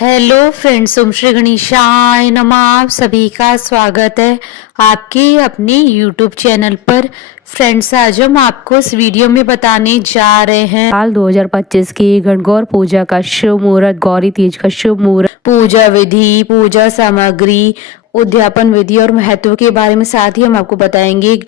Hello friends, ओम श्री गणेशाय नमः। आप सभी का स्वागत है आपके अपने यूट्यूब चैनल पर। फ्रेंड्स, आज हम आपको इस वीडियो में बताने जा रहे हैं साल 2025 की गणगौर पूजा का शुभ मुहूर्त, गौरी तीज का शुभ मुहूर्त, पूजा विधि, पूजा सामग्री, उद्यापन विधि और महत्व के बारे में। साथ ही हम आपको बताएंगे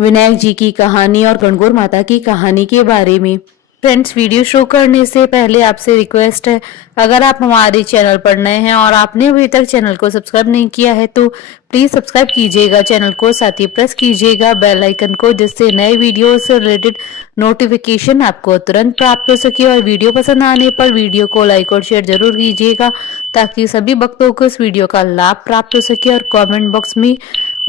विनायक जी की कहानी और गणगौर माता की कहानी के बारे में। फ्रेंड्स, वीडियो शुरू करने से पहले आपसे रिक्वेस्ट है, अगर आप हमारे चैनल पर नए हैं और आपने अभी तक चैनल को सब्सक्राइब नहीं किया है तो प्लीज सब्सक्राइब कीजिएगा चैनल को, साथ ही प्रेस कीजिएगा बेल आइकन को, जिससे नए वीडियो से रिलेटेड नोटिफिकेशन आपको तुरंत प्राप्त हो सके। और वीडियो पसंद आने पर वीडियो को लाइक और शेयर जरूर कीजिएगा ताकि सभी भक्तों को इस वीडियो का लाभ प्राप्त हो सके। और कमेंट बॉक्स में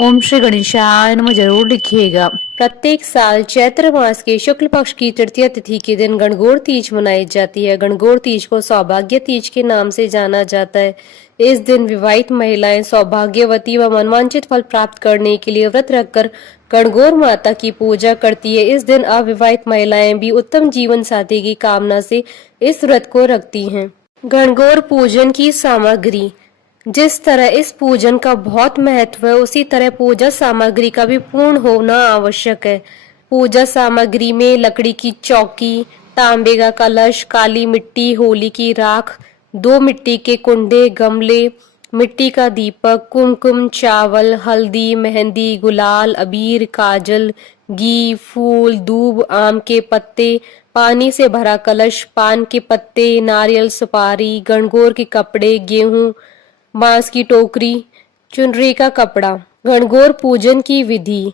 ओम श्री गणेशाय नमः जरूर लिखिएगा। प्रत्येक साल चैत्र मास के शुक्ल पक्ष की तृतीय तिथि के दिन गणगौर तीज मनाई जाती है। गणगौर तीज को सौभाग्य तीज के नाम से जाना जाता है। इस दिन विवाहित महिलाएं सौभाग्यवती व मनवांछित फल प्राप्त करने के लिए व्रत रखकर गणगौर माता की पूजा करती है। इस दिन अविवाहित महिलाएं भी उत्तम जीवन साथी की कामना से इस व्रत को रखती हैं। गणगौर पूजन की सामग्री। जिस तरह इस पूजन का बहुत महत्व है, उसी तरह पूजा सामग्री का भी पूर्ण होना आवश्यक है। पूजा सामग्री में लकड़ी की चौकी, तांबे का कलश, काली मिट्टी, होली की राख, 2 मिट्टी के कुंडे, गमले, मिट्टी का दीपक, कुमकुम, चावल, हल्दी, मेहंदी, गुलाल, अबीर, काजल, घी, फूल, दूब, आम के पत्ते, पानी से भरा कलश, पान के पत्ते, नारियल, सुपारी, गणगौर के कपड़े, गेहूं, बांस की टोकरी, चुनरी का कपड़ा। गणगौर पूजन की विधि।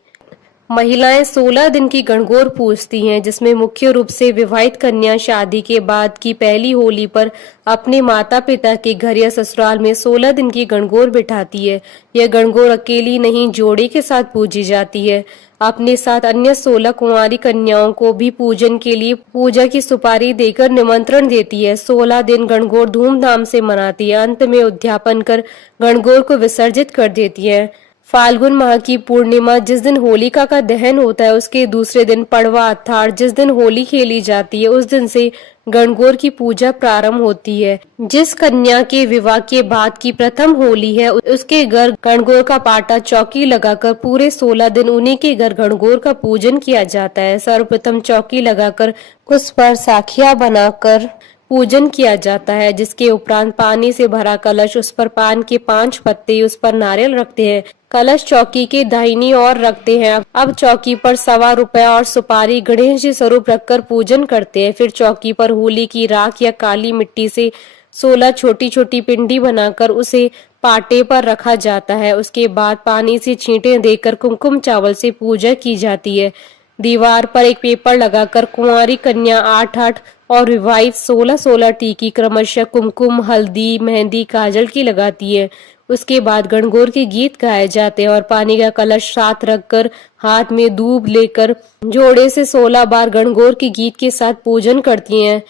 महिलाएं 16 दिन की गणगौर पूजती हैं, जिसमें मुख्य रूप से विवाहित कन्या शादी के बाद की पहली होली पर अपने माता पिता के घर या ससुराल में 16 दिन की गणगौर बिठाती है। यह गणगौर अकेली नहीं, जोड़े के साथ पूजी जाती है। अपने साथ अन्य 16 कुंवारी कन्याओं को भी पूजन के लिए पूजा की सुपारी देकर निमंत्रण देती है। 16 दिन गणगौर धूमधाम से मनाती है। अंत में उद्यापन कर गणगौर को विसर्जित कर देती है। फाल्गुन माह की पूर्णिमा, जिस दिन होलिका का दहन होता है, उसके दूसरे दिन पड़वा अर्थात जिस दिन होली खेली जाती है, उस दिन से गणगौर की पूजा प्रारंभ होती है। जिस कन्या के विवाह के बाद की प्रथम होली है, उसके घर गणगौर का पाटा चौकी लगाकर पूरे 16 दिन उन्हीं के घर गणगौर का पूजन किया जाता है। सर्वप्रथम चौकी लगाकर उस पर साखिया बनाकर पूजन किया जाता है, जिसके उपरांत पानी से भरा कलश, उस पर पान के 5 पत्ते, उस पर नारियल रखते हैं। कलश चौकी के दाहिनी ओर रखते हैं। अब चौकी पर ₹1.25 और सुपारी गणेश जी स्वरूप रखकर पूजन करते हैं। फिर चौकी पर होली की राख या काली मिट्टी से 16 छोटी छोटी पिंडी बनाकर उसे पाटे पर रखा जाता है। उसके बाद पानी से छींटे देकर कुमकुम चावल से पूजा की जाती है। दीवार पर एक पेपर लगाकर कुंवारी कन्या 8-8 और विवाहित 16-16 टीकी क्रमशः कुमकुम, हल्दी, मेहंदी, काजल की लगाती है। उसके बाद गणगौर के गीत गाए जाते हैं और पानी का कलश साथ रखकर हाथ में दूब लेकर जोड़े से 16 बार गणगौर के गीत के साथ पूजन करती हैं।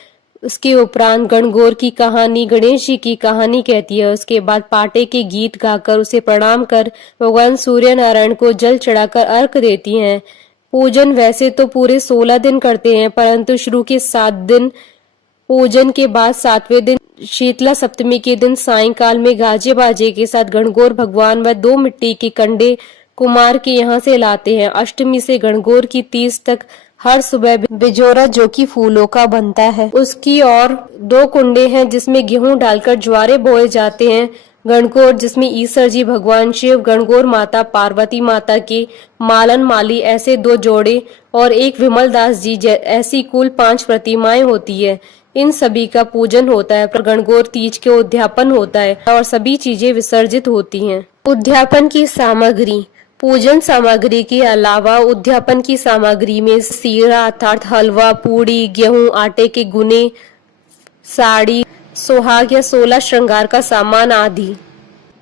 उसके उपरांत गणगौर की कहानी गणेश जी की कहानी कहती है। उसके बाद पाटे के गीत गाकर उसे प्रणाम कर भगवान सूर्य नारायण को जल चढ़ाकर अर्घ देती हैं। पूजन वैसे तो पूरे 16 दिन करते हैं, परंतु शुरू के 7 दिन पूजन के बाद 7वें दिन शीतला सप्तमी के दिन सायंकाल में गाजे बाजे के साथ गणगौर भगवान व 2 मिट्टी के कंडे कुमार के यहाँ से लाते हैं। अष्टमी से गणगौर की 30 तक हर सुबह बिजोरा, जो कि फूलों का बनता है, उसकी और 2 कुंडे हैं जिसमें गेहूं डालकर ज्वारे बोए जाते हैं। गणगौर जिसमें ईश्वर जी भगवान शिव, गणगौर माता पार्वती माता के मालन माली ऐसे 2 जोड़े और एक विमल दास जी ऐसी कुल 5 प्रतिमाएं होती है। इन सभी का पूजन होता है। पर गणगौर तीज के उद्यापन होता है और सभी चीजें विसर्जित होती हैं। उद्यापन की सामग्री। पूजन सामग्री के अलावा उद्यापन की सामग्री में सीरा अर्थात हलवा, पूड़ी, गेहूं, आटे के गुने, साड़ी, सुहाग या 16 श्रृंगार का सामान आदि।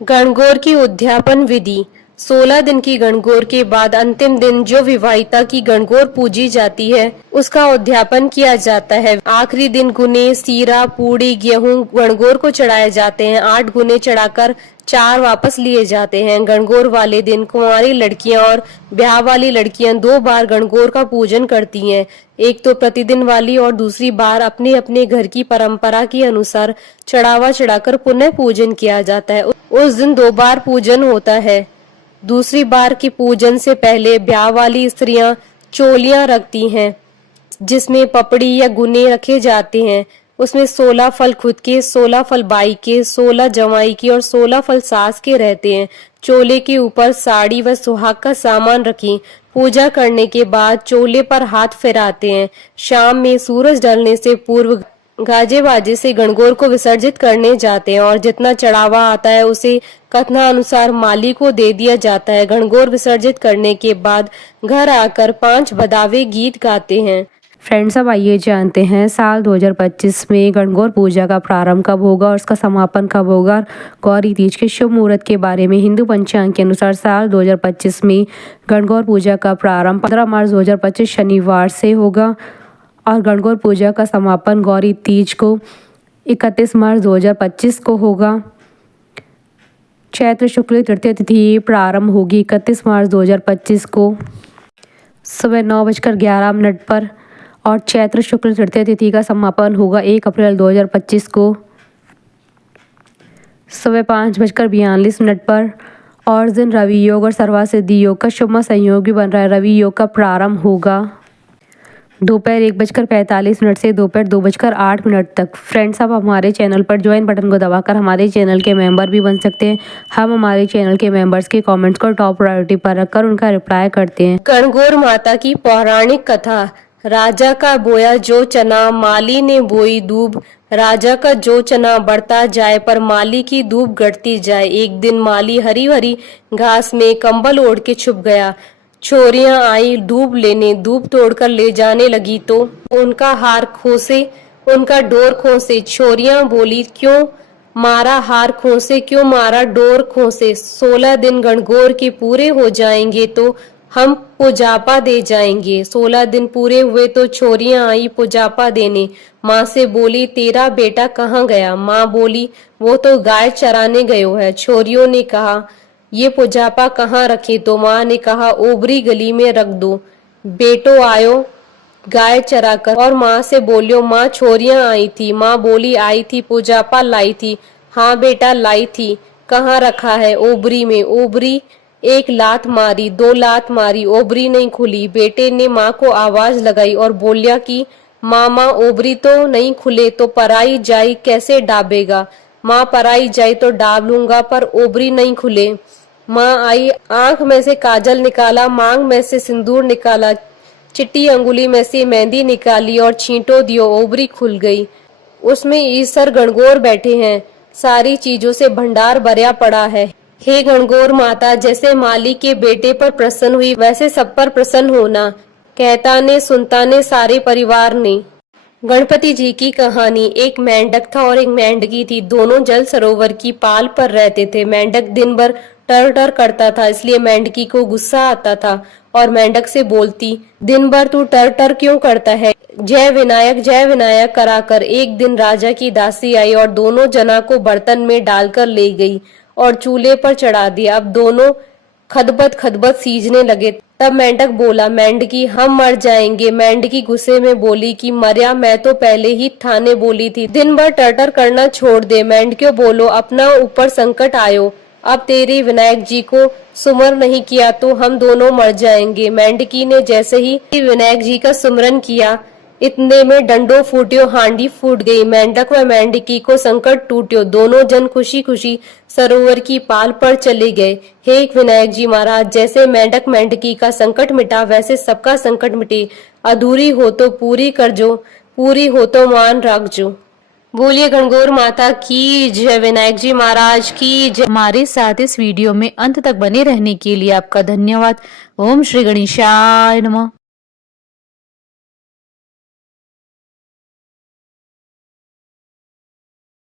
गणगौर की उद्यापन विधि। 16 दिन की गणगौर के बाद अंतिम दिन जो विवाहिता की गणगौर पूजी जाती है उसका उद्यापन किया जाता है। आखिरी दिन गुने, सीरा, पूड़ी, गेहूं गणगौर को चढ़ाए जाते हैं। 8 गुने चढ़ाकर 4 वापस लिए जाते हैं। गणगौर वाले दिन कुंवारी लड़कियां और ब्याह वाली लड़कियां 2 बार गणगौर का पूजन करती हैं। एक तो प्रतिदिन वाली और दूसरी बार अपने अपने घर की परंपरा के अनुसार चढ़ावा चढ़ाकर पुनः पूजन किया जाता है। उस दिन 2 बार पूजन होता है। दूसरी बार के पूजन से पहले ब्याह वाली स्त्रियां चोलियां रखती हैं जिसमें पपड़ी या गुने रखे जाते हैं। उसमें 16 फल खुद के, 16 फल बाई के, 16 जमाई के और 16 फल सास के रहते हैं। चोले के ऊपर साड़ी व सुहाग का सामान रखें। पूजा करने के बाद चोले पर हाथ फिराते हैं। शाम में सूरज ढलने से पूर्व गाजे बाजे से गणगौर को विसर्जित करने जाते हैं और जितना चढ़ावा आता है उसे कथनानुसार माली को दे दिया जाता है। गणगौर विसर्जित करने के बाद घर आकर 5 बदावे गीत गाते हैं। फ्रेंड्स, अब आइए जानते हैं साल 2025 में गणगौर पूजा का प्रारंभ कब होगा और उसका समापन कब होगा। गौरी तीज के शुभ मुहूर्त के बारे में हिंदू पंचांग के अनुसार साल 2025 में गणगौर पूजा का प्रारंभ 15 मार्च 2025 शनिवार से होगा और गणगौर पूजा का समापन गौरी तीज को 31 मार्च 2025 को होगा। चैत्र शुक्ल तृतीय तिथि प्रारंभ होगी 31 मार्च 2025 को सुबह 9:11 पर और चैत्र शुक्ल तृतीय तिथि का समापन होगा 1 अप्रैल 2025 को सुबह 5:42 पर और दिन रवि योग और सर्वासिद्धि योग का शुभ संयोग भी बन रहा है। रवि योग का प्रारंभ होगा दोपहर 1:45 से दोपहर 2:08 तक। फ्रेंड्स, आप हमारे चैनल पर ज्वाइन बटन को दबाकर हमारे चैनल के मेंबर भी बन सकते हैं। हम हमारे चैनल के मेंबर्स के कमेंट्स को टॉप प्रायोरिटी पर रखकर उनका रिप्लाई करते हैं। गणगौर माता की पौराणिक कथा। राजा का बोया जो चना, माली ने बोई दूब। राजा का जो चना बढ़ता जाए पर माली की दूब गढ़ती जाए। एक दिन माली हरी हरी घास में कंबल ओढ़ के छुप गया। छोरियां आई दूब लेने, दूब तोड़कर ले जाने लगी तो उनका हार खोसे, उनका डोर खोसे। छोरियां बोली, क्यों मारा हार खोसे, क्यों मारा डोर खोसे। 16 दिन गणगौर के पूरे हो जाएंगे तो हम पुजापा दे जाएंगे। 16 दिन पूरे हुए तो छोरियां आई पुजापा देने। माँ से बोली, तेरा बेटा कहाँ गया। माँ बोली, वो तो गाय चराने गयो है। छोरियों ने कहा, ये पुजापा कहाँ रखे तो माँ ने कहा, ओबरी गली में रख दो। बेटो आयो गाय चराकर और माँ से बोलियो, माँ छोरियां आई थी। माँ बोली, आई थी, पुजापा लाई थी। हाँ बेटा लाई थी। कहाँ रखा है। ओबरी में। ओबरी। 1 लात मारी, 2 लात मारी, ओबरी नहीं खुली। बेटे ने माँ को आवाज लगाई और बोलिया कि माँ ओबरी तो नहीं खुले तो पराई जाई कैसे डाबेगा। माँ पराई जाई तो डाब लूंगा पर ओबरी नहीं खुले। माँ आई, आंख में से काजल निकाला, मांग में से सिंदूर निकाला, चिट्टी अंगुली में से मेहंदी निकाली और छींटो दियो, ओबरी खुल गई। उसमें ईश्वर गणगौर बैठे हैं। सारी चीजों से भंडार भरया पड़ा है। हे गणगौर माता, जैसे माली के बेटे पर प्रसन्न हुई वैसे सब पर प्रसन्न होना। कहता ने सुनता ने सारे परिवार ने। गणपति जी की कहानी। एक मेंढक था और एक मेंढकी थी। दोनों जल सरोवर की पाल पर रहते थे। मेंढक दिन भर टर टर करता था, इसलिए मेंढकी को गुस्सा आता था और मेंढक से बोलती, दिन भर तू टर टर क्यों करता है। जय विनायक कराकर एक दिन राजा की दासी आई और दोनों जना को बर्तन में डालकर ले गई और चूल्हे पर चढ़ा दिया। अब दोनों खदबद सीजने लगे। तब मेंढक बोला, मेंढकी हम मर जाएंगे। मेंढकी गुस्से में बोली कि मरिया, मैं तो पहले ही थाने बोली थी, दिन भर टर्टर करना छोड़ दे। मेंढक्यों बोलो, अपना ऊपर संकट आयो, अब तेरे विनायक जी को सुमर नहीं किया तो हम दोनों मर जाएंगे। मेंढकी ने जैसे ही विनायक जी का सुमरन किया, इतने में डंडो फूटियो, हांडी फूट गई। मेंढक व मेंढकी को संकट टूटियो। दोनों जन खुशी खुशी सरोवर की पाल पर चले गए। हे विनायक जी महाराज, जैसे मेंढक मेंढकी का संकट मिटा वैसे सबका संकट मिटे। अधूरी हो तो पूरी कर जो, पूरी हो तो मान रख जो। बोलिए गणगौर माता की जय, विनायक जी महाराज की जय। हमारे साथ इस वीडियो में अंत तक बने रहने के लिए आपका धन्यवाद। ओम श्री गणेशाय नमः।